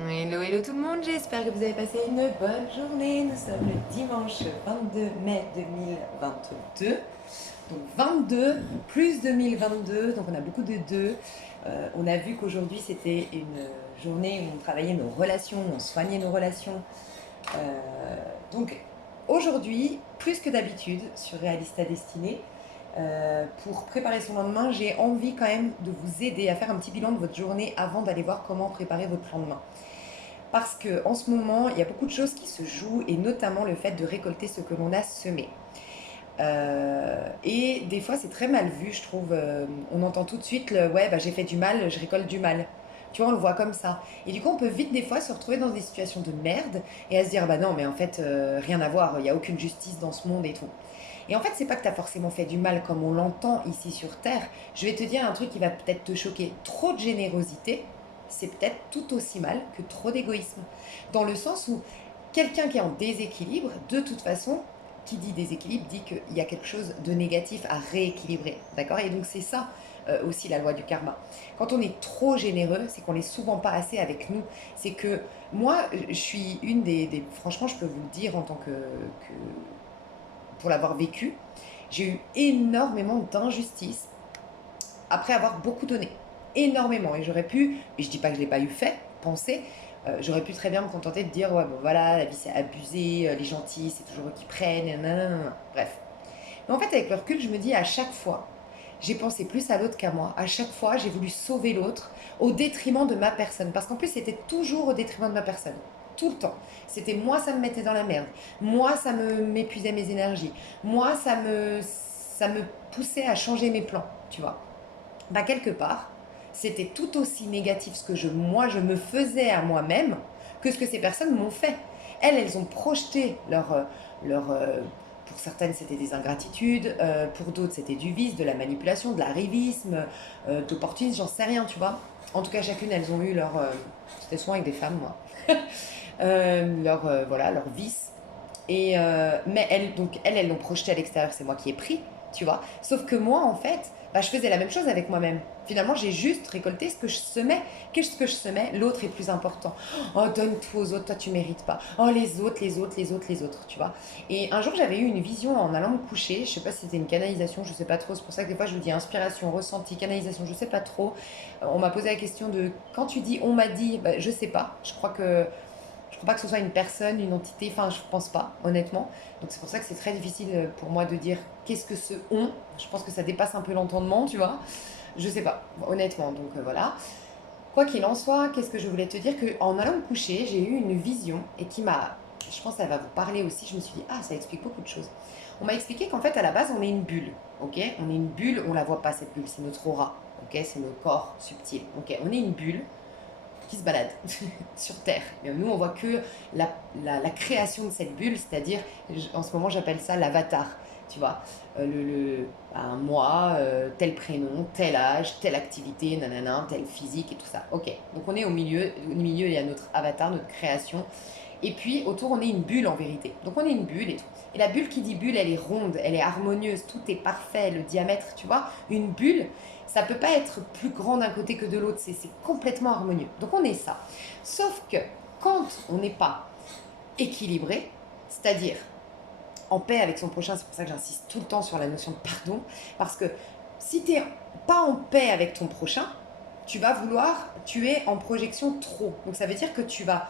Hello, hello tout le monde, j'espère que vous avez passé une bonne journée. Nous sommes le dimanche 22 mai 2022. Donc 22 plus 2022, donc on a beaucoup de 2. On a vu qu'aujourd'hui c'était une journée où on travaillait nos relations, on soignait nos relations. Donc aujourd'hui, plus que d'habitude sur Realista Destinée, pour préparer son lendemain, j'ai envie quand même de vous aider à faire un petit bilan de votre journée avant d'aller voir comment préparer votre lendemain. Parce qu'en ce moment, il y a beaucoup de choses qui se jouent, et notamment le fait de récolter ce que l'on a semé. Et des fois, c'est très mal vu, je trouve. On entend tout de suite le ouais, bah, j'ai fait du mal, je récolte du mal. Tu vois, on le voit comme ça. Et du coup, on peut vite, des fois, se retrouver dans des situations de merde et à se dire, bah non, mais en fait, rien à voir, il n'y a aucune justice dans ce monde et tout. Et en fait, c'est pas que tu as forcément fait du mal comme on l'entend ici sur Terre. Je vais te dire un truc qui va peut-être te choquer. Trop de générosité, c'est peut-être tout aussi mal que trop d'égoïsme. Dans le sens où quelqu'un qui est en déséquilibre, de toute façon, qui dit déséquilibre dit qu'il y a quelque chose de négatif à rééquilibrer. D'accord. Et donc c'est ça aussi la loi du karma. Quand on est trop généreux, c'est qu'on n'est souvent pas assez avec nous. C'est que moi, je suis une franchement, je peux vous le dire en tant que pour l'avoir vécu, j'ai eu énormément d'injustices après avoir beaucoup donné. Énormément. Et j'aurais pu, et je dis pas que je l'ai pas eu fait, penser, j'aurais pu très bien me contenter de dire ouais bon voilà, la vie c'est abusé, les gentils c'est toujours eux qui prennent, nanana. Bref. Mais en fait avec le recul je me dis à chaque fois, j'ai pensé plus à l'autre qu'à moi. À chaque fois j'ai voulu sauver l'autre au détriment de ma personne. Parce qu'en plus c'était toujours au détriment de ma personne. Tout le temps. C'était moi ça me mettait dans la merde. Moi ça m'épuisait mes énergies. Moi ça me poussait à changer mes plans, tu vois. Bah quelque part, c'était tout aussi négatif ce que moi je me faisais à moi-même que ce que ces personnes m'ont fait. Elles ont projeté pour certaines c'était des ingratitudes, pour d'autres c'était du vice, de la manipulation, de l'arrivisme, d'opportunisme, j'en sais rien, tu vois. En tout cas, chacune, elles ont eu c'était souvent avec des femmes, moi, voilà, leur vice. Mais elles l'ont projeté à l'extérieur, c'est moi qui ai pris, tu vois. Sauf que moi, en fait, bah, je faisais la même chose avec moi-même. Finalement, j'ai juste récolté ce que je semais. Qu'est-ce que je semais? L'autre est plus important. Oh, donne tout aux autres, toi tu mérites pas. Oh, les autres, les autres, les autres, les autres, tu vois. Et un jour, j'avais eu une vision en allant me coucher. Je sais pas si c'était une canalisation, je sais pas trop. C'est pour ça que des fois, je vous dis inspiration, ressenti, canalisation, je sais pas trop. On m'a posé la question de quand tu dis on m'a dit, bah, je sais pas. Je crois pas que ce soit une personne, une entité, enfin je pense pas, honnêtement. Donc c'est pour ça que c'est très difficile pour moi de dire qu'est-ce que ce on. Je pense que ça dépasse un peu l'entendement, tu vois. Je sais pas, honnêtement, donc voilà. Quoi qu'il en soit, qu'est-ce que je voulais te dire? En allant me coucher, j'ai eu une vision et qui m'a, je pense que ça va vous parler aussi, je me suis dit, ah ça explique beaucoup de choses. On m'a expliqué qu'en fait à la base on est une bulle, ok. On est une bulle, on la voit pas cette bulle, c'est notre aura, ok. C'est nos corps subtils, ok. On est une bulle qui se balade sur Terre. Mais nous, on voit que la création de cette bulle, c'est-à-dire, en ce moment, j'appelle ça l'avatar. Tu vois, un mois, tel prénom, tel âge, telle activité, nanana, tel physique et tout ça. Ok, donc on est au milieu, il y a notre avatar, notre création. Et puis autour, on est une bulle en vérité. Donc on est une bulle et tout. Et la bulle qui dit bulle, elle est ronde, elle est harmonieuse, tout est parfait, le diamètre, tu vois. Une bulle, ça peut pas être plus grand d'un côté que de l'autre, c'est complètement harmonieux. Donc on est ça. Sauf que quand on n'est pas équilibré, c'est-à-dire en paix avec son prochain, c'est pour ça que j'insiste tout le temps sur la notion de pardon, parce que si tu n'es pas en paix avec ton prochain, tu es en projection trop. Donc ça veut dire que tu vas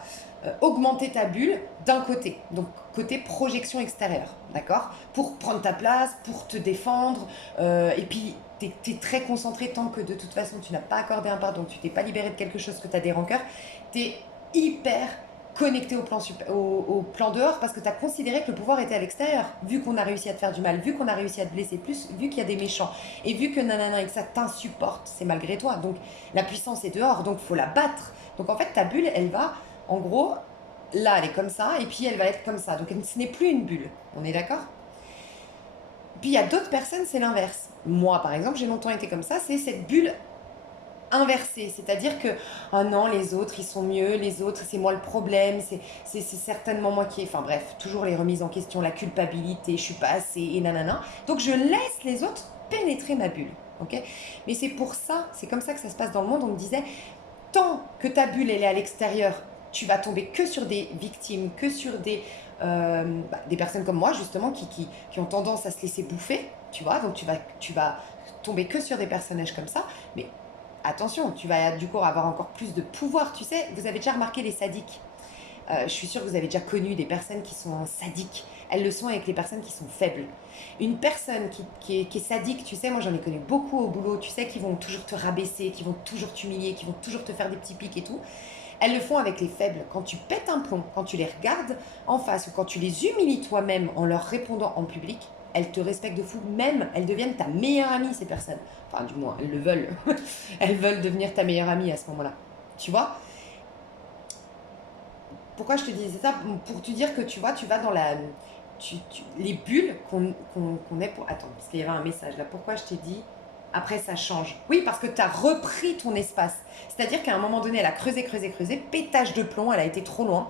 augmenter ta bulle d'un côté, donc côté projection extérieure, d'accord. Pour prendre ta place, pour te défendre, et puis tu es très concentré tant que de toute façon tu n'as pas accordé un pardon, tu t'es pas libéré de quelque chose, que tu as des rancœurs, tu es hyper connecté au plan dehors parce que tu as considéré que le pouvoir était à l'extérieur, vu qu'on a réussi à te faire du mal, vu qu'on a réussi à te blesser plus, vu qu'il y a des méchants, et vu que nanana et que ça t'insupporte, c'est malgré toi. Donc la puissance est dehors, donc faut la battre. Donc en fait ta bulle, elle va, en gros, là elle est comme ça, et puis elle va être comme ça. Donc ce n'est plus une bulle, on est d'accord? Puis il y a d'autres personnes, c'est l'inverse. Moi par exemple, j'ai longtemps été comme ça, c'est cette bulle inversé, c'est-à-dire que oh non, les autres ils sont mieux, les autres c'est moi le problème, c'est certainement moi qui ai, enfin bref, toujours les remises en question, la culpabilité, je suis pas assez et nanana. Donc je laisse les autres pénétrer ma bulle, ok. Mais c'est pour ça, c'est comme ça que ça se passe dans le monde. On me disait tant que ta bulle elle est à l'extérieur, tu vas tomber que sur des victimes, que sur des personnes comme moi, justement, qui ont tendance à se laisser bouffer, tu vois. Donc tu vas tomber que sur des personnages comme ça. Mais attention, tu vas du coup avoir encore plus de pouvoir. Tu sais, vous avez déjà remarqué les sadiques. Je suis sûre que vous avez déjà connu des personnes qui sont sadiques. Elles le sont avec les personnes qui sont faibles. Une personne qui est sadique, tu sais, moi j'en ai connu beaucoup au boulot, tu sais, qui vont toujours te rabaisser, qui vont toujours t'humilier, qui vont toujours te faire des petits pics et tout. Elles le font avec les faibles. Quand tu pètes un plomb, quand tu les regardes en face ou quand tu les humilies toi-même en leur répondant en public, elles te respectent de fou. Même, elles deviennent ta meilleure amie, ces personnes. Enfin, du moins, elles le veulent. Elles veulent devenir ta meilleure amie à ce moment-là. Tu vois? Pourquoi je te disais ça? Pour te dire que tu vois, tu vas dans les bulles qu'on est pour... Attends, parce qu'il y avait un message là. Pourquoi je t'ai dit après ça change? Oui, parce que tu as repris ton espace. C'est-à-dire qu'à un moment donné, elle a creusé, creusé, creusé, pétage de plomb, elle a été trop loin.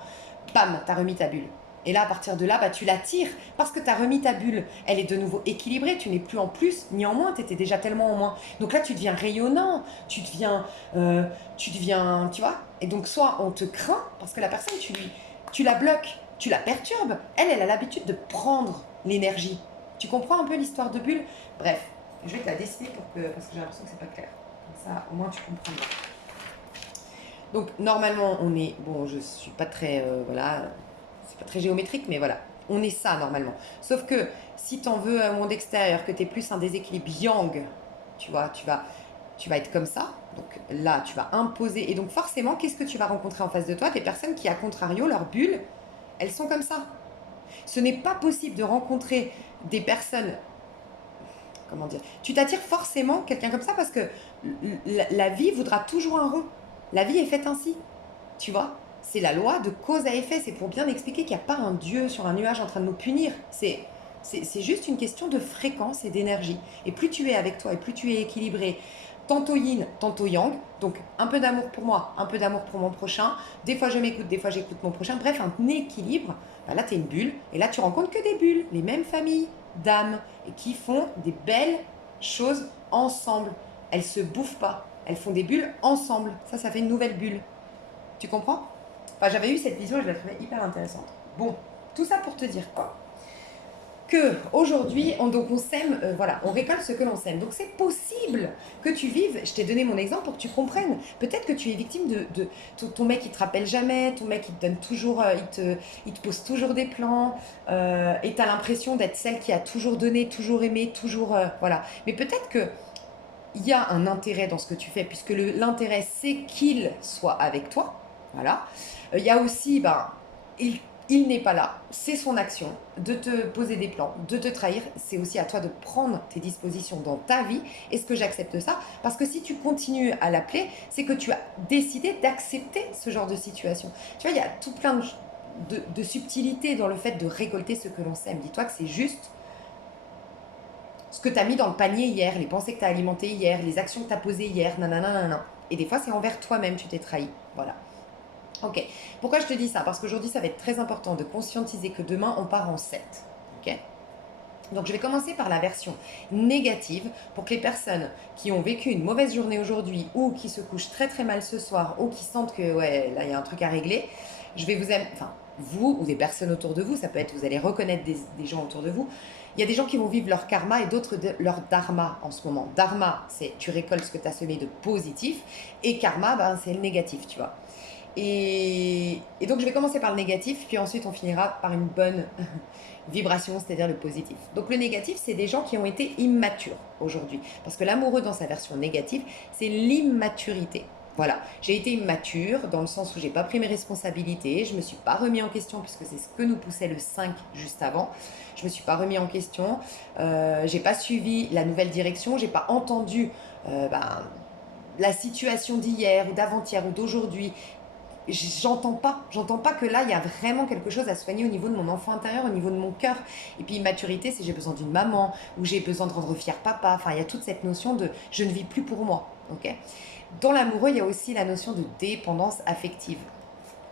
Bam, tu as remis ta bulle. Et là, à partir de là, bah, tu la tires parce que tu as remis ta bulle. Elle est de nouveau équilibrée. Tu n'es plus en plus ni en moins. Tu étais déjà tellement en moins. Donc là, tu deviens rayonnant. Tu deviens, tu vois. Et donc, soit on te craint parce que la personne, tu la bloques, tu la perturbes. Elle a l'habitude de prendre l'énergie. Tu comprends un peu l'histoire de bulle? Bref, je vais te la dessiner parce que j'ai l'impression que c'est pas clair. Comme ça, au moins, tu comprends bien. Donc, normalement, on est... Bon, je suis pas très... voilà, c'est pas très géométrique, mais voilà. On est ça, normalement. Sauf que si tu en veux un monde extérieur, que tu es plus un déséquilibre yang, tu vois, tu vas être comme ça. Donc là, tu vas imposer. Et donc, forcément, qu'est-ce que tu vas rencontrer en face de toi? Des personnes qui, à contrario, leur bulle, elles sont comme ça. Ce n'est pas possible de rencontrer des personnes... Comment dire? Tu t'attires forcément quelqu'un comme ça parce que la vie voudra toujours un rond. La vie est faite ainsi. Tu vois? C'est la loi de cause à effet. C'est pour bien expliquer qu'il n'y a pas un Dieu sur un nuage en train de nous punir. C'est juste une question de fréquence et d'énergie. Et plus tu es avec toi et plus tu es équilibré, tantôt yin, tantôt yang, donc un peu d'amour pour moi, un peu d'amour pour mon prochain, des fois je m'écoute, des fois j'écoute mon prochain, bref, un équilibre, bah là tu es une bulle, et là tu rencontres que des bulles, les mêmes familles d'âmes, et qui font des belles choses ensemble. Elles se bouffent pas, elles font des bulles ensemble. Ça fait une nouvelle bulle. Tu comprends? Enfin, j'avais eu cette vision et je la trouvais hyper intéressante. Bon, tout ça pour te dire quoi? Que aujourd'hui, on sème, voilà, on récolte ce que l'on sème. Donc c'est possible que tu vives, je t'ai donné mon exemple pour que tu comprennes. Peut-être que tu es victime ton mec il te rappelle jamais, ton mec il te donne toujours, il te pose toujours des plans, et tu as l'impression d'être celle qui a toujours donné, toujours aimé, toujours, voilà. Mais peut-être que il y a un intérêt dans ce que tu fais, puisque l'intérêt c'est qu'il soit avec toi, voilà. Il y a aussi, ben, il n'est pas là, c'est son action de te poser des plans, de te trahir. C'est aussi à toi de prendre tes dispositions dans ta vie. Est-ce que j'accepte ça? Parce que si tu continues à l'appeler, c'est que tu as décidé d'accepter ce genre de situation. Tu vois, il y a tout plein de subtilités dans le fait de récolter ce que l'on sème. Dis-toi que c'est juste ce que tu as mis dans le panier hier, les pensées que tu as alimentées hier, les actions que tu as posées hier, nanana. Et des fois, c'est envers toi-même, tu t'es trahi. Voilà. Ok. Pourquoi je te dis ça? Parce qu'aujourd'hui, ça va être très important de conscientiser que demain, on part en 7. Ok. Donc, je vais commencer par la version négative pour que les personnes qui ont vécu une mauvaise journée aujourd'hui ou qui se couchent très très mal ce soir ou qui sentent que, ouais, là, il y a un truc à régler, je vais enfin, vous ou des personnes autour de vous, ça peut être, vous allez reconnaître des gens autour de vous. Il y a des gens qui vont vivre leur karma et d'autres leur dharma en ce moment. Dharma, c'est tu récoltes ce que tu as semé de positif et karma, ben, c'est le négatif, tu vois. Et donc, je vais commencer par le négatif, puis ensuite, on finira par une bonne vibration, c'est-à-dire le positif. Donc, le négatif, c'est des gens qui ont été immatures aujourd'hui. Parce que l'amoureux, dans sa version négative, c'est l'immaturité. Voilà, j'ai été immature dans le sens où j'ai pas pris mes responsabilités, je me suis pas remis en question puisque c'est ce que nous poussait le 5 juste avant. Je me suis pas remis en question, j'ai pas suivi la nouvelle direction, j'ai pas entendu la situation d'hier ou d'avant-hier ou d'aujourd'hui. J'entends pas que là il y a vraiment quelque chose à soigner au niveau de mon enfant intérieur, au niveau de mon cœur. Et puis immaturité, c'est j'ai besoin d'une maman ou j'ai besoin de rendre fier papa. Enfin, il y a toute cette notion de je ne vis plus pour moi. Ok. Dans l'amoureux, il y a aussi la notion de dépendance affective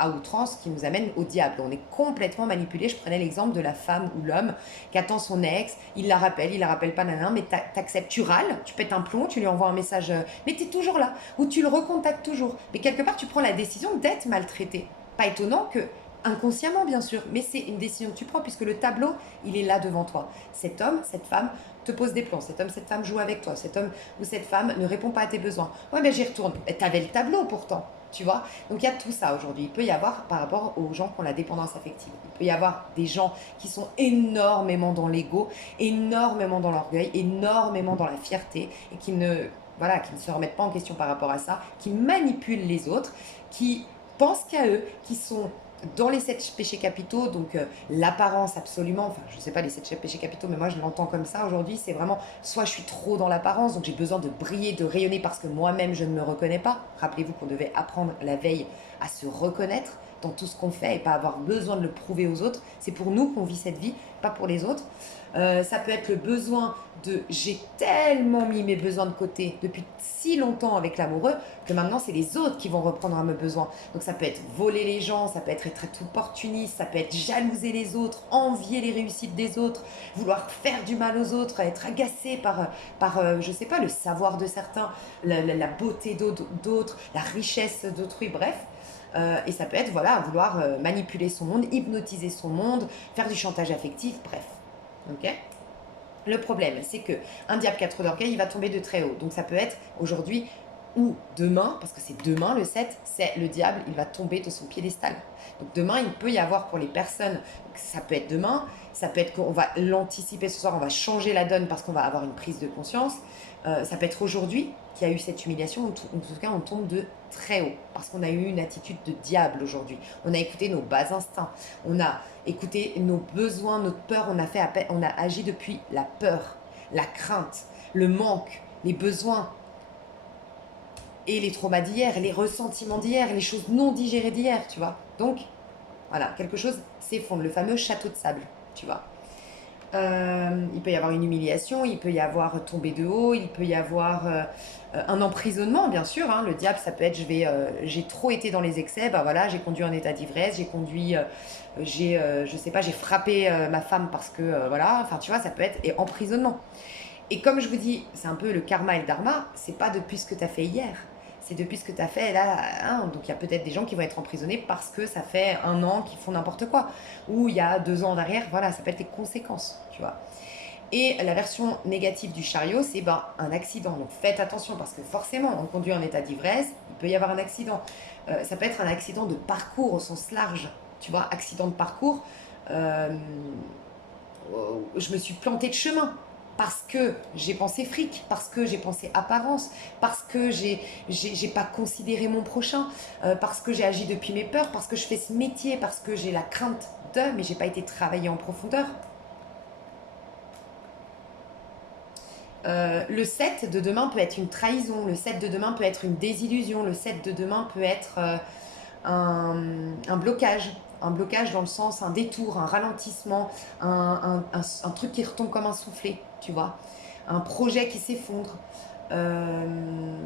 à outrance qui nous amène au diable. On est complètement manipulé. Je prenais l'exemple de la femme ou l'homme qui attend son ex, il la rappelle pas, nanana, mais t'acceptes, tu râles, tu pètes un plomb, tu lui envoies un message, mais t'es toujours là, ou tu le recontactes toujours. Mais quelque part, tu prends la décision d'être maltraité. pas étonnant que, inconsciemment bien sûr, mais c'est une décision que tu prends puisque le tableau, il est là devant toi. Cet homme, cette femme te pose des plans, cet homme, cette femme joue avec toi, cet homme ou cette femme ne répond pas à tes besoins. Ouais, mais j'y retourne. T'avais le tableau pourtant, tu vois. Donc il y a tout ça aujourd'hui. Il peut y avoir, par rapport aux gens qui ont la dépendance affective, il peut y avoir des gens qui sont énormément dans l'ego, énormément dans l'orgueil, énormément dans la fierté et qui ne, voilà, qui ne se remettent pas en question par rapport à ça, qui manipulent les autres, qui pensent qu'à eux, qui sont dans les 7 péchés capitaux, donc l'apparence absolument, enfin je ne sais pas les 7 péchés capitaux, mais moi je l'entends comme ça aujourd'hui, c'est vraiment soit je suis trop dans l'apparence, donc j'ai besoin de briller, de rayonner parce que moi-même je ne me reconnais pas. Rappelez-vous qu'on devait apprendre la veille à se reconnaître dans tout ce qu'on fait et pas avoir besoin de le prouver aux autres. C'est pour nous qu'on vit cette vie, pas pour les autres. Ça peut être le besoin de j'ai tellement mis mes besoins de côté depuis si longtemps avec l'amoureux que maintenant c'est les autres qui vont reprendre à mes besoins. Donc ça peut être voler les gens, ça peut être opportuniste, ça peut être jalouser les autres, envier les réussites des autres, vouloir faire du mal aux autres, être agacé par je sais pas, le savoir de certains, la beauté d'autres, la richesse d'autrui, bref. Et ça peut être voilà, vouloir manipuler son monde, hypnotiser son monde, faire du chantage affectif, bref. Ok. Le problème, c'est que un diable 4 d'orgueil, il va tomber de très haut. Donc ça peut être aujourd'hui ou demain, parce que c'est demain le 7, c'est le diable, il va tomber de son piédestal. Donc demain, il peut y avoir pour les personnes, ça peut être demain, ça peut être qu'on va l'anticiper ce soir, on va changer la donne parce qu'on va avoir une prise de conscience. Ça peut être aujourd'hui qu'il y a eu cette humiliation, en tout cas on tombe de très haut, parce qu'on a eu une attitude de diable aujourd'hui. On a écouté nos bas instincts, on a écouté nos besoins, notre peur, on a agi depuis la peur, la crainte, le manque, les besoins et les traumas d'hier, les ressentiments d'hier, les choses non digérées d'hier, tu vois. Donc, voilà, quelque chose s'effondre, le fameux château de sable, tu vois. Il peut y avoir une humiliation, il peut y avoir tomber de haut, il peut y avoir un emprisonnement, bien sûr. Hein. Le diable, ça peut être j'ai trop été dans les excès, bah voilà, j'ai conduit en état d'ivresse, je sais pas, j'ai frappé ma femme parce que voilà, enfin tu vois, ça peut être et emprisonnement. Et comme je vous dis, c'est un peu le karma et le dharma, c'est pas depuis ce que tu as fait hier, c'est depuis ce que tu as fait là. Hein. Donc il y a peut-être des gens qui vont être emprisonnés parce que ça fait 1 an qu'ils font n'importe quoi. Ou il y a 2 ans derrière, voilà, ça peut être les conséquences, tu vois. Et la version négative du chariot, c'est ben, un accident. Donc faites attention parce que forcément, on conduit en état d'ivresse, il peut y avoir un accident. Ça peut être un accident de parcours au sens large, tu vois, accident de parcours. Euh, je me suis plantée de chemin parce que j'ai pensé fric, parce que j'ai pensé apparence, parce que j'ai pas considéré mon prochain, parce que j'ai agi depuis mes peurs, parce que je fais ce métier, parce que j'ai la crainte de, mais j'ai pas été travaillée en profondeur. Le 7 de demain peut être une trahison, le 7 de demain peut être une désillusion, le 7 de demain peut être un blocage. Un blocage dans le sens, un détour, un ralentissement, un truc qui retombe comme un soufflet, tu vois. Un projet qui s'effondre. Euh,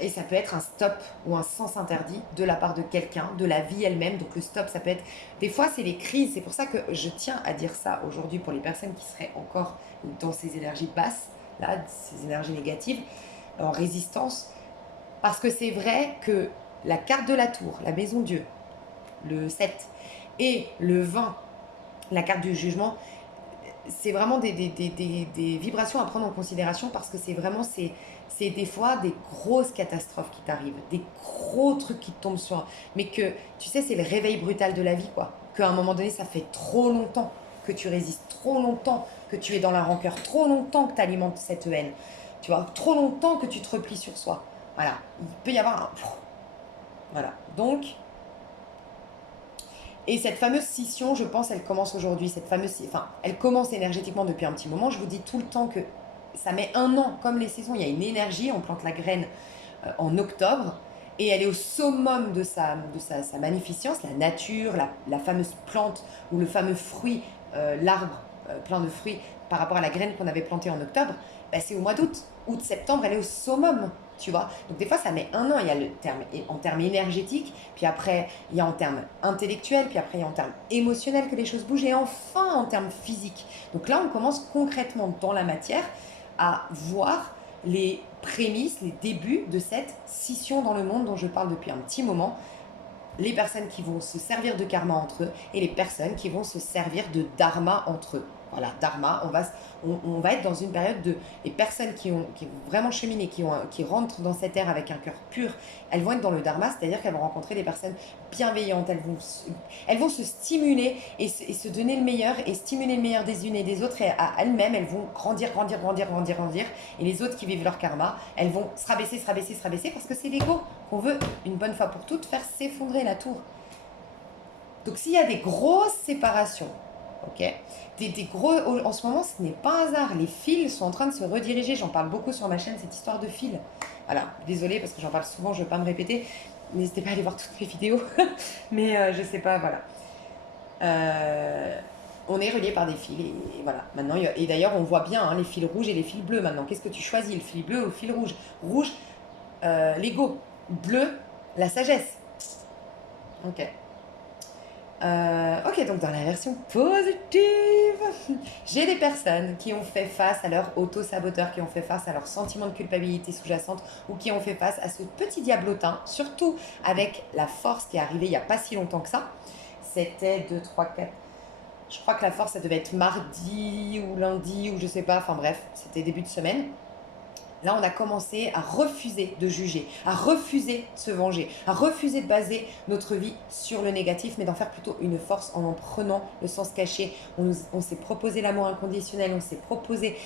Et ça peut être un stop ou un sens interdit de la part de quelqu'un, de la vie elle-même. Donc le stop, ça peut être... Des fois, c'est les crises. C'est pour ça que je tiens à dire ça aujourd'hui pour les personnes qui seraient encore dans ces énergies basses, là, ces énergies négatives, en résistance. Parce que c'est vrai que la carte de la tour, la maison Dieu, le 7, et le 20, la carte du jugement, c'est vraiment des vibrations à prendre en considération parce que c'est des fois des grosses catastrophes qui t'arrivent, des gros trucs qui te tombent sur... Mais que, tu sais, c'est le réveil brutal de la vie, quoi. Qu'à un moment donné, ça fait trop longtemps que tu résistes, trop longtemps que tu es dans la rancœur, trop longtemps que tu alimentes cette haine, tu vois, trop longtemps que tu te replies sur soi. Voilà, il peut y avoir un... Voilà, donc... Et cette fameuse scission, je pense, elle commence aujourd'hui. Enfin, elle commence énergétiquement depuis un petit moment. Je vous dis tout le temps que ça met 1 an, comme les saisons. Il y a une énergie, on plante la graine en octobre, et elle est au summum de sa magnificence, la nature, la fameuse plante ou le fameux fruit, l'arbre plein de fruits par rapport à la graine qu'on avait plantée en octobre, bah, c'est au mois d'août. Août-septembre, elle est au summum, tu vois. Donc des fois, ça met 1 an. Il y a le terme en termes énergétiques, puis après, il y a en termes intellectuels, puis après, il y a en termes émotionnels que les choses bougent, et enfin en termes physiques. Donc là, on commence concrètement dans la matière à voir les prémices, les débuts de cette scission dans le monde dont je parle depuis un petit moment. Les personnes qui vont se servir de karma entre eux et les personnes qui vont se servir de dharma entre eux. Voilà, dharma, on va être dans une période de... Les personnes qui vont vraiment cheminer, qui rentrent dans cette ère avec un cœur pur, elles vont être dans le dharma, c'est-à-dire qu'elles vont rencontrer des personnes bienveillantes, elles vont se stimuler et se donner le meilleur et stimuler le meilleur des unes et des autres, et à elles-mêmes, elles vont grandir, grandir, grandir, grandir, grandir, et les autres qui vivent leur karma, elles vont se rabaisser, se rabaisser, se rabaisser, parce que c'est l'ego qu'on veut, une bonne fois pour toutes, faire s'effondrer la tour. Donc s'il y a des grosses séparations, ok, des gros, en ce moment, ce n'est pas un hasard. Les fils sont en train de se rediriger. J'en parle beaucoup sur ma chaîne, cette histoire de fils. Voilà, désolée parce que j'en parle souvent, je ne veux pas me répéter. N'hésitez pas à aller voir toutes mes vidéos. Mais je sais pas, voilà. On est relié par des fils. Et voilà, maintenant, et d'ailleurs, on voit bien les fils rouges et les fils bleus maintenant. Qu'est-ce que tu choisis, le fil bleu ou le fil rouge? Rouge, l'ego. Bleu, la sagesse. Ok. Ok, donc dans la version positive, j'ai des personnes qui ont fait face à leur auto-saboteur, qui ont fait face à leur sentiment de culpabilité sous-jacente ou qui ont fait face à ce petit diablotin, surtout avec la force qui est arrivée il n'y a pas si longtemps que ça. C'était 2, 3, 4. Je crois que la force, ça devait être mardi ou lundi ou je sais pas, enfin bref, c'était début de semaine. Là, on a commencé à refuser de juger, à refuser de se venger, à refuser de baser notre vie sur le négatif, mais d'en faire plutôt une force en prenant le sens caché. On s'est proposé l'amour inconditionnel, on s'est proposé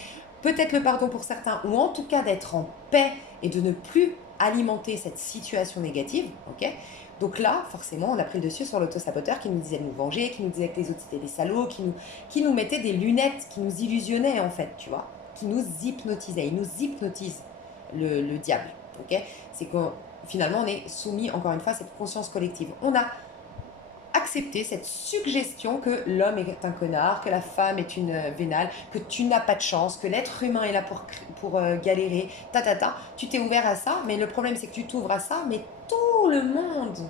peut-être le pardon pour certains, ou en tout cas d'être en paix et de ne plus alimenter cette situation négative. Ok, donc là, forcément, on a pris le dessus sur l'auto-saboteur qui nous disait de nous venger, qui nous disait que les autres étaient des salauds, qui nous mettait des lunettes, qui nous illusionnait en fait, tu vois, qui nous hypnotisait. Il nous hypnotise, le diable. Ok, c'est que finalement, on est soumis, encore une fois, à cette conscience collective. On a accepté cette suggestion que l'homme est un connard, que la femme est une vénale, que tu n'as pas de chance, que l'être humain est là pour galérer, Tu t'es ouvert à ça, mais le problème c'est que tu t'ouvres à ça, mais tout le monde,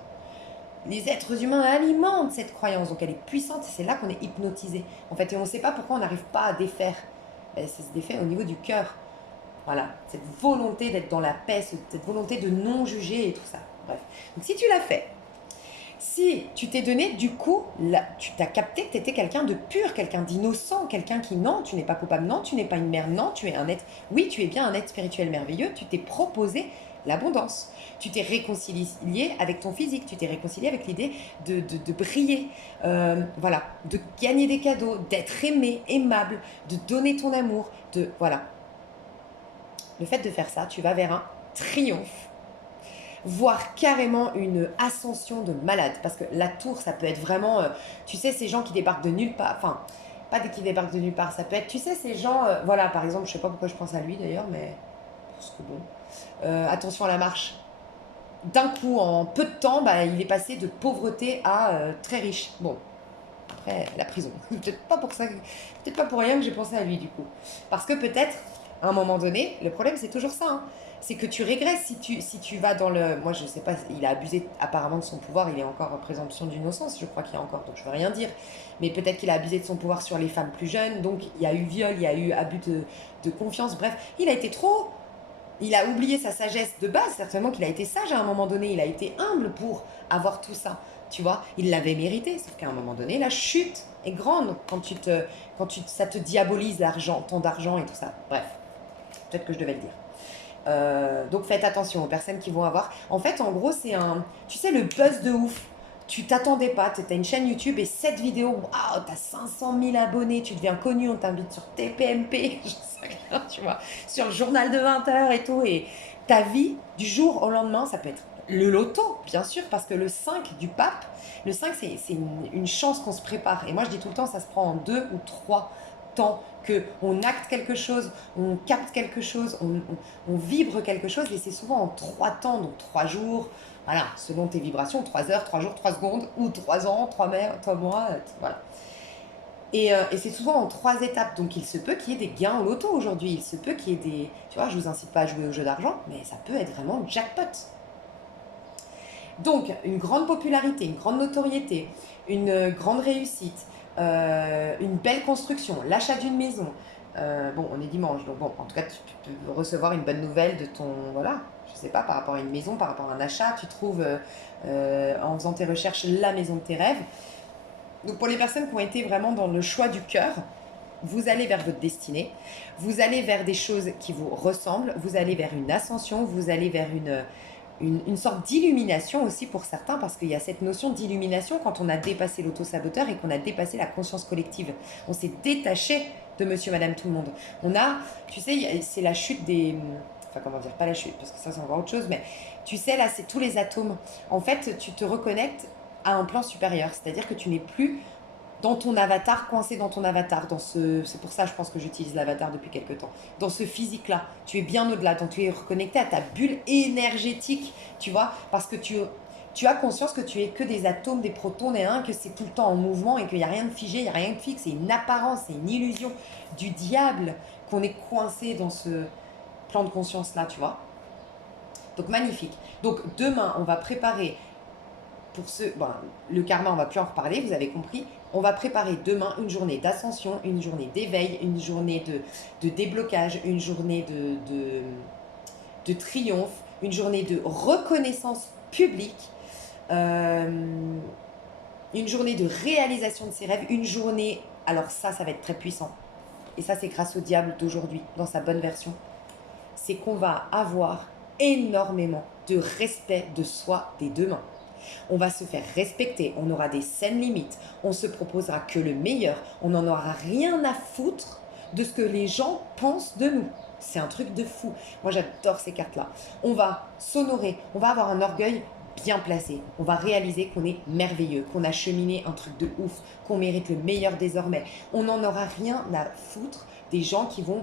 les êtres humains alimentent cette croyance, donc elle est puissante et c'est là qu'on est hypnotisé. En fait, et on ne sait pas pourquoi on n'arrive pas à défaire. Ben, ça se défait au niveau du cœur. Voilà, cette volonté d'être dans la paix, cette volonté de non juger et tout ça. Bref, donc si tu l'as fait, si tu t'es donné, du coup, là, tu t'as capté que tu étais quelqu'un de pur, quelqu'un d'innocent, quelqu'un qui, non, tu n'es pas coupable, non, tu n'es pas une mère, non, tu es un être, oui, tu es bien un être spirituel merveilleux, tu t'es proposé l'abondance. Tu t'es réconcilié avec ton physique, tu t'es réconcilié avec l'idée de briller, voilà, de gagner des cadeaux, d'être aimé, aimable, de donner ton amour, voilà. Le fait de faire ça, tu vas vers un triomphe, voire carrément une ascension de malade. Parce que la tour, ça peut être vraiment, tu sais, ces gens qui débarquent de nulle part, enfin, pas dès qu'ils débarquent de nulle part, ça peut être, tu sais, ces gens, voilà, par exemple, je sais pas pourquoi je pense à lui d'ailleurs, mais parce que bon, attention à la marche. D'un coup, en peu de temps, bah, il est passé de pauvreté à très riche. Bon, après, la prison. Peut-être pas pour ça, peut-être pas pour rien que j'ai pensé à lui du coup. Parce que peut-être, à un moment donné, le problème c'est toujours ça, hein. C'est que tu régresses si tu vas dans le... Moi je sais pas, il a abusé apparemment de son pouvoir, il est encore en présomption d'innocence, je crois qu'il y a encore, donc je veux rien dire. Mais peut-être qu'il a abusé de son pouvoir sur les femmes plus jeunes, donc il y a eu viol, il y a eu abus de confiance, bref, il a été trop... Il a oublié sa sagesse de base, certainement qu'il a été sage à un moment donné, il a été humble pour avoir tout ça, tu vois, il l'avait mérité, sauf qu'à un moment donné, la chute est grande ça te diabolise l'argent, tant d'argent et tout ça. Bref, peut-être que je devais le dire. Donc faites attention aux personnes qui vont avoir... En fait, en gros, c'est tu sais, le buzz de ouf. Tu t'attendais pas, tu as une chaîne YouTube et cette vidéo, waouh, t'as 500 000 abonnés, tu deviens connu, on t'invite sur TPMP, je sais rien, tu vois, sur le journal de 20 heures et tout. Et ta vie, du jour au lendemain, ça peut être le loto, bien sûr, parce que le 5 du pape, le 5, c'est une chance qu'on se prépare. Et moi, je dis tout le temps, ça se prend en 2 ou 3 temps, qu'on acte quelque chose, on capte quelque chose, on vibre quelque chose, et c'est souvent en 3 temps, donc 3 jours, voilà, selon tes vibrations, 3 heures, 3 jours, 3 secondes, ou 3 ans, 3 mois, voilà. Et c'est souvent en 3 étapes, donc il se peut qu'il y ait des gains au loto aujourd'hui, il se peut qu'il y ait des... Tu vois, je vous incite pas à jouer au jeu d'argent, mais ça peut être vraiment le jackpot. Donc, une grande popularité, une grande notoriété, une grande réussite, une belle construction, l'achat d'une maison, Bon, on est dimanche, donc bon, en tout cas, tu peux recevoir une bonne nouvelle de ton, voilà, je sais pas, par rapport à une maison, par rapport à un achat, tu trouves en faisant tes recherches la maison de tes rêves. Donc pour les personnes qui ont été vraiment dans le choix du cœur, vous allez vers votre destinée, vous allez vers des choses qui vous ressemblent, vous allez vers une ascension, vous allez vers une sorte d'illumination aussi pour certains, parce qu'il y a cette notion d'illumination quand on a dépassé l'auto-saboteur et qu'on a dépassé la conscience collective. On s'est détaché de monsieur, madame, tout le monde. On a, tu sais, c'est la chute des... Enfin, comment dire, pas la chute, parce que ça, c'est encore autre chose, mais tu sais, là, c'est tous les atomes. En fait, tu te reconnectes à un plan supérieur, c'est-à-dire que tu n'es plus dans ton avatar, coincé dans ton avatar, c'est pour ça je pense que j'utilise l'avatar depuis quelques temps, dans ce physique-là, tu es bien au-delà, donc tu es reconnecté à ta bulle énergétique, tu vois, parce que tu as conscience que tu es que des atomes, des protons, des uns, que c'est tout le temps en mouvement et qu'il n'y a rien de figé, il n'y a rien de fixe, c'est une apparence, c'est une illusion du diable qu'on est coincé dans ce plan de conscience-là, tu vois. Donc magnifique. Donc demain, on va préparer pour ce, bon, le karma, on va plus en reparler, vous avez compris. On va préparer demain une journée d'ascension, une journée d'éveil, une journée de déblocage, une journée de triomphe, une journée de reconnaissance publique, euh, une journée de réalisation de ses rêves, une journée, alors ça va être très puissant. Et ça, c'est grâce au diable d'aujourd'hui, dans sa bonne version. C'est qu'on va avoir énormément de respect de soi des deux mains. On va se faire respecter, on aura des saines limites, on se proposera que le meilleur, on n'en aura rien à foutre de ce que les gens pensent de nous. C'est un truc de fou. Moi, j'adore ces cartes-là. On va s'honorer, on va avoir un orgueil bien placé. On va réaliser qu'on est merveilleux, qu'on a cheminé un truc de ouf, qu'on mérite le meilleur désormais. On n'en aura rien à foutre des gens qui vont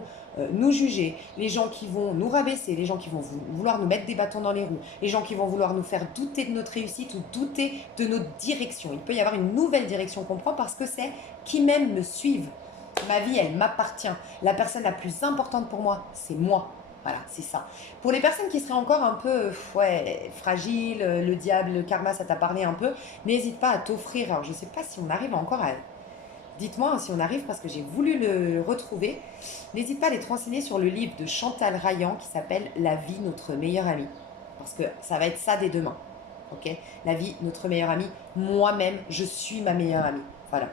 nous juger, les gens qui vont nous rabaisser, les gens qui vont vouloir nous mettre des bâtons dans les roues, les gens qui vont vouloir nous faire douter de notre réussite ou douter de notre direction. Il peut y avoir une nouvelle direction qu'on prend parce que c'est qui même me suivent. Ma vie, elle m'appartient. La personne la plus importante pour moi, c'est moi. Voilà, c'est ça. Pour les personnes qui seraient encore un peu fragiles, le diable, le karma, ça t'a parlé un peu, n'hésite pas à t'offrir. Alors, je ne sais pas si on arrive encore à... Dites-moi si on arrive parce que j'ai voulu le retrouver. N'hésite pas à aller te renseigner sur le livre de Chantal Rayan qui s'appelle La vie, notre meilleure amie. Parce que ça va être ça dès demain. Ok? La vie, notre meilleure amie. Moi-même, je suis ma meilleure amie. Voilà.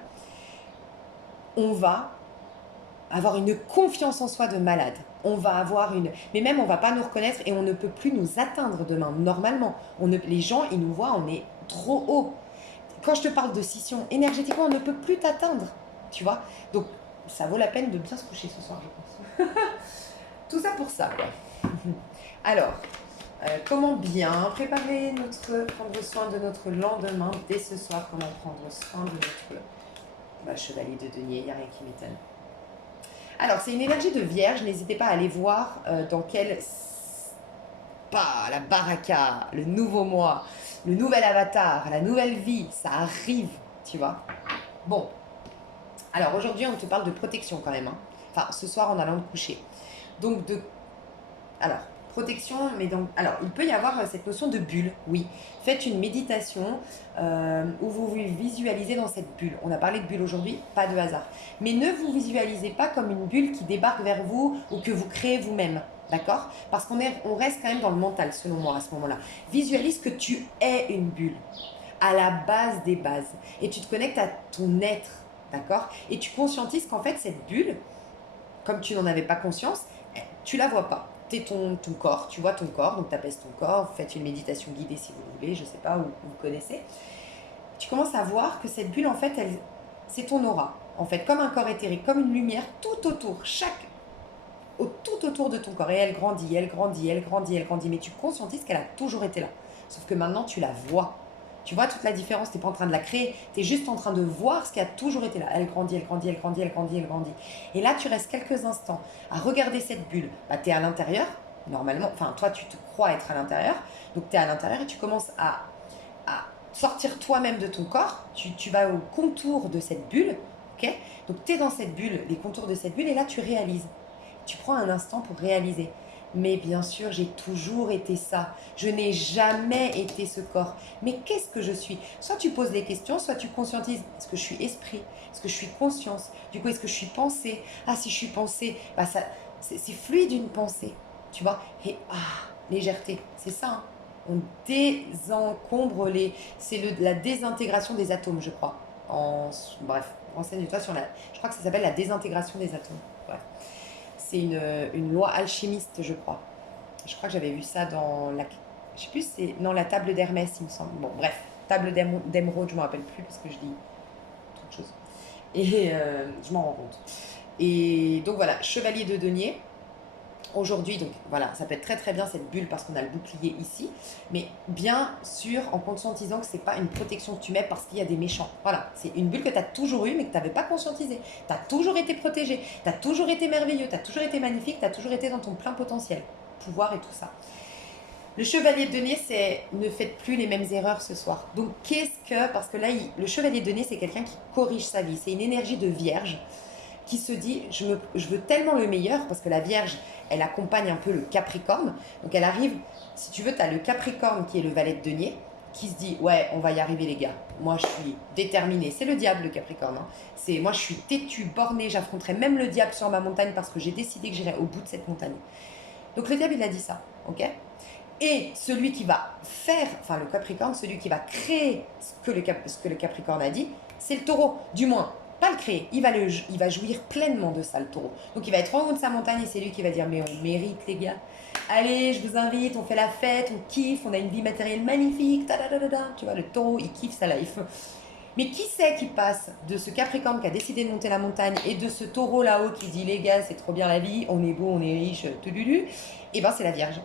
On va avoir une confiance en soi de malade. On va avoir une... Mais même, on ne va pas nous reconnaître et on ne peut plus nous atteindre demain. Normalement, les gens, ils nous voient, on est trop haut. Quand je te parle de scission, énergétiquement, on ne peut plus t'atteindre. Tu vois? Donc, ça vaut la peine de bien se coucher ce soir, je pense. Tout ça pour ça, quoi. Alors, comment bien préparer prendre soin de notre lendemain dès ce soir? Comment prendre soin de notre chevalier de denier? Il n'y a rien qui m'étonne. Alors, c'est une énergie de vierge. N'hésitez pas à aller voir dans quel... Pas la baraka, le nouveau moi, le nouvel avatar, la nouvelle vie, ça arrive, tu vois. Bon, alors aujourd'hui, on te parle de protection quand même. Hein. Enfin, ce soir en allant te coucher. Donc, alors, protection, mais donc... Alors, il peut y avoir cette notion de bulle, oui. Faites une méditation où vous vous visualisez dans cette bulle. On a parlé de bulle aujourd'hui, pas de hasard. Mais ne vous visualisez pas comme une bulle qui débarque vers vous ou que vous créez vous-même. D'accord? Parce on reste quand même dans le mental, selon moi, à ce moment-là. Visualise que tu es une bulle, à la base des bases. Et tu te connectes à ton être, d'accord? Et tu conscientises qu'en fait, cette bulle, comme tu n'en avais pas conscience, tu la vois pas. Tu es ton corps, tu vois ton corps, donc tu apaises ton corps, faites une méditation guidée si vous voulez, je ne sais pas, où vous connaissez. Tu commences à voir que cette bulle, en fait, c'est ton aura. En fait, comme un corps éthérique, comme une lumière tout autour, tout autour de ton corps. Et elle grandit, elle grandit, elle grandit, elle grandit. Mais tu conscientises qu'elle a toujours été là. Sauf que maintenant, tu la vois. Tu vois toute la différence, tu n'es pas en train de la créer, tu es juste en train de voir ce qui a toujours été là. Elle grandit, elle grandit, elle grandit, elle grandit, elle grandit. Et là, tu restes quelques instants à regarder cette bulle. Bah, tu es à l'intérieur, normalement, enfin toi, tu te crois être à l'intérieur. Donc tu es à l'intérieur et tu commences à sortir toi-même de ton corps. Tu vas au contour de cette bulle, ok? Donc tu es dans cette bulle, les contours de cette bulle, et là, tu réalises. Tu prends un instant pour réaliser. Mais bien sûr, j'ai toujours été ça. Je n'ai jamais été ce corps. Mais qu'est-ce que je suis? Soit tu poses les questions, soit tu conscientises. Est-ce que je suis esprit? Est-ce que je suis conscience? Du coup, est-ce que je suis pensée? Ah, si je suis pensée, bah ça, c'est fluide une pensée. Tu vois? Et légèreté, c'est ça, hein. On désencombre les. C'est la désintégration des atomes, je crois. Bref, renseigne-toi sur la. Je crois que ça s'appelle la désintégration des atomes. Bref. C'est une loi alchimiste, je crois. Je crois que j'avais vu ça dans la. Je sais plus, c'est. Non, la table d'Hermès, il me semble. Bon, bref. Table d'émeraude, je ne me rappelle plus parce que je dis trop de choses. Et je m'en rends compte. Et donc voilà, chevalier de denier. Aujourd'hui, donc voilà, ça peut être très très bien cette bulle parce qu'on a le bouclier ici, mais bien sûr en conscientisant que c'est pas une protection que tu mets parce qu'il y a des méchants. Voilà, c'est une bulle que tu as toujours eue mais que tu n'avais pas conscientisée. Tu as toujours été protégé, tu as toujours été merveilleux, tu as toujours été magnifique, tu as toujours été dans ton plein potentiel, pouvoir et tout ça. Le chevalier de denier, c'est ne faites plus les mêmes erreurs ce soir. Donc qu'est-ce que, parce que là, le chevalier de denier, c'est quelqu'un qui corrige sa vie, c'est une énergie de vierge qui se dit je veux tellement le meilleur, parce que la Vierge, elle accompagne un peu le Capricorne. Donc elle arrive, si tu veux, tu as le Capricorne qui est le valet de denier, qui se dit ouais, on va y arriver les gars. Moi, je suis déterminé. C'est le diable, le Capricorne, hein. C'est moi, je suis têtu, borné, j'affronterai même le diable sur ma montagne parce que j'ai décidé que j'irai au bout de cette montagne. Donc le diable, il a dit ça, ok? Et celui qui va faire, enfin le Capricorne, celui qui va créer ce que le Capricorne a dit, c'est le taureau. Du moins, pas le créer, il va jouir pleinement de ça, le taureau. Donc il va être en haut de sa montagne et c'est lui qui va dire mais on mérite les gars. Allez, je vous invite, on fait la fête, on kiffe, on a une vie matérielle magnifique, tu vois, le taureau, il kiffe sa life. Mais qui c'est qui passe de ce Capricorne qui a décidé de monter la montagne et de ce taureau là-haut qui dit les gars, c'est trop bien la vie, on est beau, on est riche, tululu? Eh ben c'est la Vierge.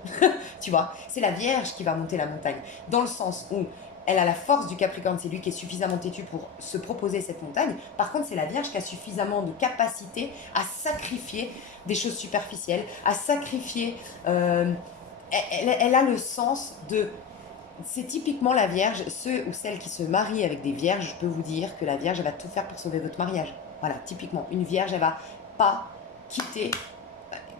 Tu vois, c'est la Vierge qui va monter la montagne. Dans le sens où elle a la force du Capricorne, c'est lui qui est suffisamment têtu pour se proposer cette montagne. Par contre, c'est la Vierge qui a suffisamment de capacité à sacrifier des choses superficielles, à sacrifier. Elle a le sens de. C'est typiquement la Vierge, ceux ou celles qui se marient avec des Vierges, je peux vous dire que la Vierge, elle va tout faire pour sauver votre mariage. Voilà, typiquement, une Vierge, elle va pas quitter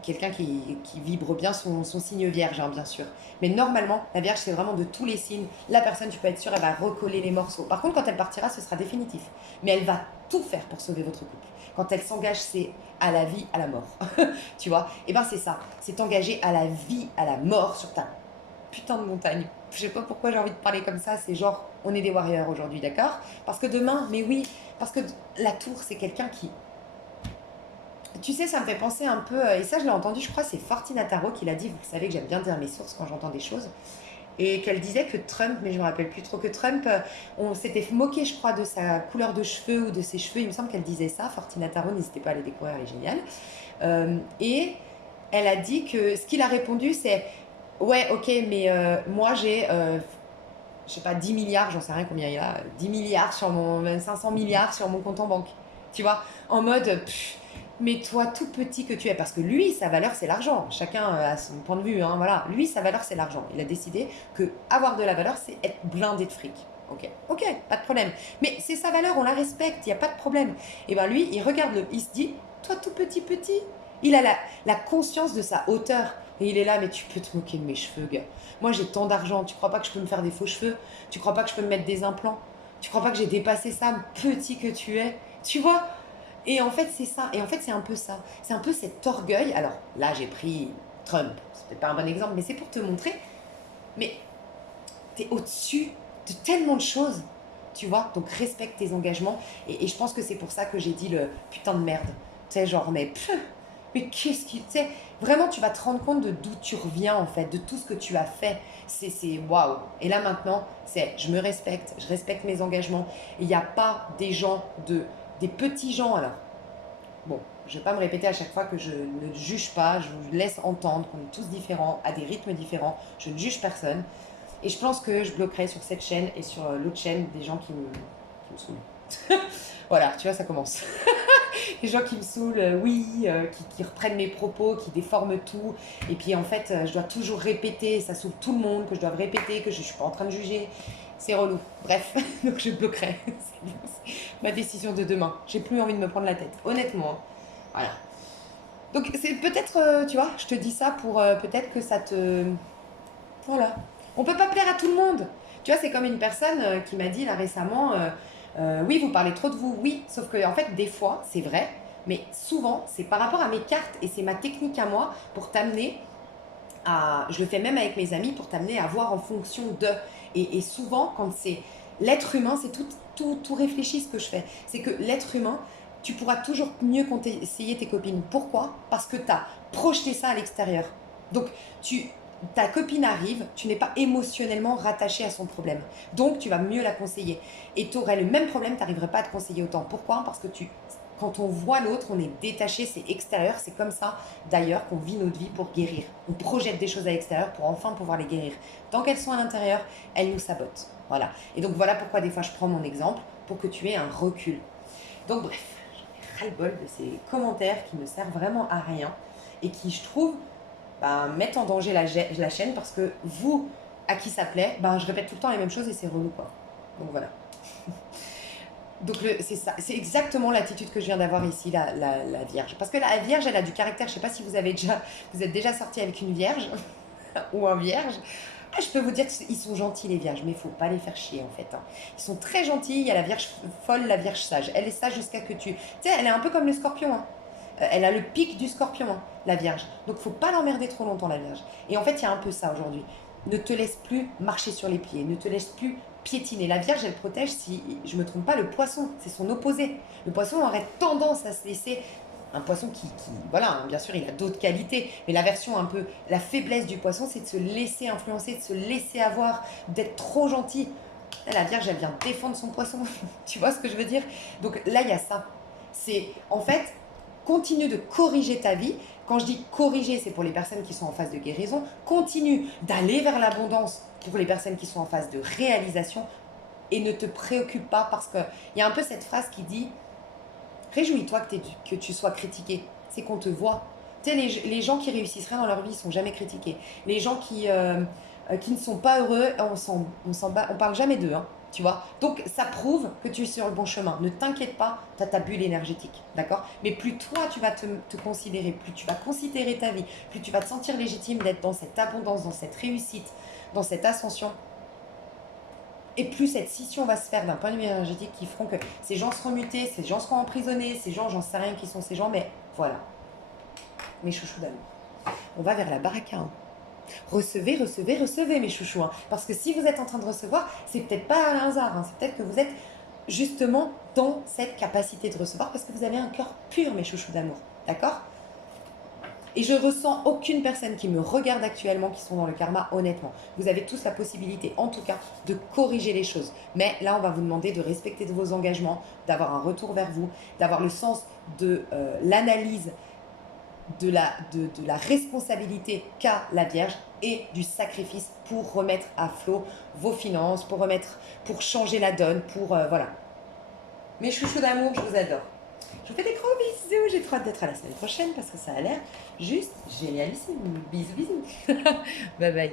quelqu'un qui vibre bien son signe Vierge, hein, bien sûr. Mais normalement, la Vierge, c'est vraiment de tous les signes. La personne, tu peux être sûr, elle va recoller les morceaux. Par contre, quand elle partira, ce sera définitif. Mais elle va tout faire pour sauver votre couple. Quand elle s'engage, c'est à la vie, à la mort. Tu vois? Et ben c'est ça. C'est engagé à la vie, à la mort sur ta putain de montagne. Je sais pas pourquoi j'ai envie de parler comme ça, c'est genre, on est des warriors aujourd'hui, d'accord? Parce que demain, mais oui, parce que la tour, c'est quelqu'un qui... Tu sais, ça me fait penser un peu, et ça je l'ai entendu, je crois, c'est Fortina Taro qui l'a dit, vous savez que j'aime bien dire mes sources quand j'entends des choses, et qu'elle disait que Trump, mais je me rappelle plus trop, que Trump, on s'était moqué, je crois, de sa couleur de cheveux ou de ses cheveux, il me semble qu'elle disait ça, Fortina Taro, n'hésitez pas à aller découvrir, elle est géniale. Et elle a dit que ce qu'il a répondu, c'est ouais, ok, mais moi j'ai, je sais pas, 10 milliards, j'en sais rien combien il a, 10 milliards sur mon, 500 milliards sur mon compte en banque. Tu vois, en mode, mais toi, tout petit que tu es, parce que lui, sa valeur, c'est l'argent. Chacun a son point de vue, hein, voilà. Lui, sa valeur, c'est l'argent. Il a décidé que avoir de la valeur, c'est être blindé de fric. Ok, ok, pas de problème. Mais c'est sa valeur, on la respecte, il n'y a pas de problème. Et ben lui, il regarde, il se dit, toi, tout petit, il a la conscience de sa hauteur. Et il est là, mais tu peux te moquer de mes cheveux, gars. Moi, j'ai tant d'argent. Tu crois pas que je peux me faire des faux cheveux? Tu crois pas que je peux me mettre des implants? Tu crois pas que j'ai dépassé ça, petit que tu es? Tu vois? Et en fait, c'est ça. Et en fait, c'est un peu ça. C'est un peu cet orgueil. Alors, là, j'ai pris Trump. C'est peut-être pas un bon exemple, mais c'est pour te montrer. Mais t'es au-dessus de tellement de choses. Tu vois? Donc, respecte tes engagements. Et je pense que c'est pour ça que j'ai dit le putain de merde. Tu sais, genre, mais qu'est-ce qui... Tu sais, vraiment, tu vas te rendre compte de d'où tu reviens, en fait, de tout ce que tu as fait. C'est waouh. Et là, maintenant, c'est je me respecte, je respecte mes engagements. Il n'y a pas des petits gens, alors. Bon, je ne vais pas me répéter à chaque fois que je ne juge pas, je vous laisse entendre qu'on est tous différents, à des rythmes différents. Je ne juge personne. Et je pense que je bloquerai sur cette chaîne et sur l'autre chaîne des gens qui me saoulent. Voilà, tu vois, ça commence. Les gens qui me saoulent, oui, qui reprennent mes propos, qui déforment tout. Et puis en fait, je dois toujours répéter, ça saoule tout le monde, que je dois répéter, que je ne suis pas en train de juger. C'est relou. Bref, donc je bloquerai. C'est ma décision de demain. J'ai plus envie de me prendre la tête, honnêtement, hein. Voilà. Donc c'est peut-être, tu vois, je te dis ça pour peut-être que ça te... Voilà. On peut pas plaire à tout le monde. Tu vois, c'est comme une personne qui m'a dit là récemment, oui, vous parlez trop de vous, oui, sauf que en fait, des fois, c'est vrai, mais souvent, c'est par rapport à mes cartes et c'est ma technique à moi pour t'amener à... Je le fais même avec mes amis pour t'amener à voir en fonction de... Et souvent, quand c'est l'être humain, c'est tout réfléchi ce que je fais. C'est que l'être humain, tu pourras toujours mieux conseiller tes copines. Pourquoi? Parce que tu as projeté ça à l'extérieur. Donc, ta copine arrive, tu n'es pas émotionnellement rattaché à son problème. Donc, tu vas mieux la conseiller. Et tu aurais le même problème, tu n'arriverais pas à te conseiller autant. Pourquoi? Parce que quand on voit l'autre, on est détaché, c'est extérieur. C'est comme ça, d'ailleurs, qu'on vit notre vie pour guérir. On projette des choses à l'extérieur pour enfin pouvoir les guérir. Tant qu'elles sont à l'intérieur, elles nous sabotent. Voilà. Et donc, voilà pourquoi des fois, je prends mon exemple, pour que tu aies un recul. Donc, bref, j'en ai ras-le-bol de ces commentaires qui ne servent vraiment à rien et qui, je trouve, mettent en danger la chaîne parce que vous, à qui ça plaît, je répète tout le temps les mêmes choses et c'est relou, quoi. Donc, voilà. Donc c'est ça, c'est exactement l'attitude que je viens d'avoir ici, la Vierge. Parce que la Vierge, elle a du caractère. Je ne sais pas si vous êtes déjà sorti avec une Vierge ou un Vierge. Ah, je peux vous dire qu'ils sont gentils les Vierges, mais il ne faut pas les faire chier en fait, hein. Ils sont très gentils. Il y a la Vierge folle, la Vierge sage. Elle est sage jusqu'à que tu... Tu sais, elle est un peu comme le Scorpion, hein. Elle a le pic du Scorpion, hein, la Vierge. Donc faut pas l'emmerder trop longtemps, la Vierge. Et en fait, il y a un peu ça aujourd'hui. Ne te laisse plus marcher sur les pieds, ne te laisse plus piétiner. La Vierge, elle protège, si je me trompe pas, le poisson. C'est son opposé. Le poisson aurait tendance à se laisser... Un poisson voilà, hein, bien sûr, il a d'autres qualités, mais la version un peu, la faiblesse du poisson, c'est de se laisser influencer, de se laisser avoir, d'être trop gentil. Là, la Vierge, elle vient défendre son poisson. Tu vois ce que je veux dire? Donc là, il y a ça. C'est, en fait, continue de corriger ta vie. Quand je dis corriger, c'est pour les personnes qui sont en phase de guérison. Continue d'aller vers l'abondance pour les personnes qui sont en phase de réalisation. Et ne te préoccupe pas parce qu'il y a un peu cette phrase qui dit réjouis-toi que tu sois critiqué. C'est qu'on te voit. Tu sais, les gens qui réussissent rien dans leur vie ne sont jamais critiqués. Les gens qui ne sont pas heureux, on parle jamais d'eux, hein, tu vois. Donc, ça prouve que tu es sur le bon chemin. Ne t'inquiète pas, tu as ta bulle énergétique, d'accord? Mais plus toi, tu vas te considérer, plus tu vas considérer ta vie, plus tu vas te sentir légitime d'être dans cette abondance, dans cette réussite, dans cette ascension, et plus cette scission va se faire d'un point de vue énergétique qui feront que ces gens seront mutés, ces gens seront emprisonnés, ces gens, j'en sais rien qui sont ces gens, mais voilà, mes chouchous d'amour. On va vers la baraka, hein. Recevez, recevez, recevez, mes chouchous, hein. Parce que si vous êtes en train de recevoir, c'est peut-être pas un hasard, hein. C'est peut-être que vous êtes justement dans cette capacité de recevoir parce que vous avez un cœur pur, mes chouchous d'amour, d'accord? Et je ressens aucune personne qui me regarde actuellement qui sont dans le karma, honnêtement. Vous avez tous la possibilité, en tout cas, de corriger les choses. Mais là, on va vous demander de respecter vos engagements, d'avoir un retour vers vous, d'avoir le sens de l'analyse, de la responsabilité qu'a la Vierge et du sacrifice pour remettre à flot vos finances, pour changer la donne, voilà. Mes chouchous d'amour, je vous adore. Je vous fais des gros bisous. J'ai trop hâte d'être à la semaine prochaine parce que ça a l'air juste génialissime. Bisous, bisous. Bye bye.